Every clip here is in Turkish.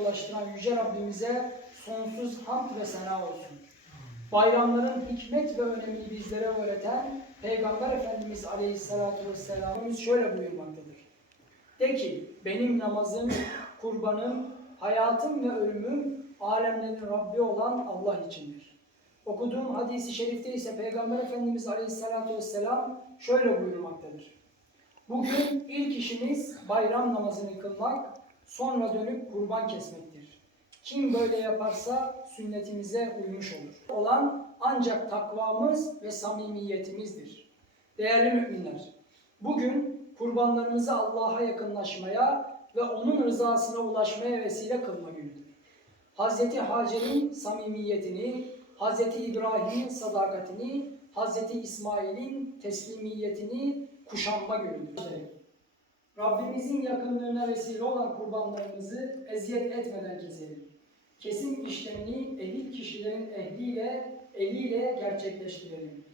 ulaştıran Yüce Rabbimize sonsuz hamd ve sena olsun. Bayramların hikmet ve önemini bizlere öğreten Peygamber Efendimiz Aleyhisselatü Vesselam'ımız şöyle buyurmaktadır. De ki benim namazım, kurbanım, hayatım ve ölümüm alemlerin Rabbi olan Allah içindir. Okuduğum hadisi şerifte ise Peygamber Efendimiz Aleyhisselatü Vesselam şöyle buyurmaktadır. Bugün ilk işimiz bayram namazını kılmak, sonra dönüp kurban kesmektir. Kim böyle yaparsa sünnetimize uymuş olur. Olan ancak takvamız ve samimiyetimizdir. Değerli müminler, bugün kurbanlarımızı Allah'a yakınlaşmaya ve O'nun rızasına ulaşmaya vesile kılma günüdür. Hz. Hacer'in samimiyetini, Hz. İbrahim'in sadakatini, Hz. İsmail'in teslimiyetini kuşanma günüdür. Rabbimizin yakınlığına vesile olan kurbanlarımızı eziyet etmeden keselim. Kesim işlemini ehil kişilerin ehliyle, eliyle gerçekleştirelim.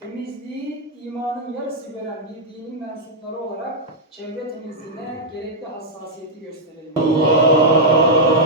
Temizliği imanın yarısı gören bir dinin mensupları olarak çevre temizliğine gerekli hassasiyeti gösterelim. Allah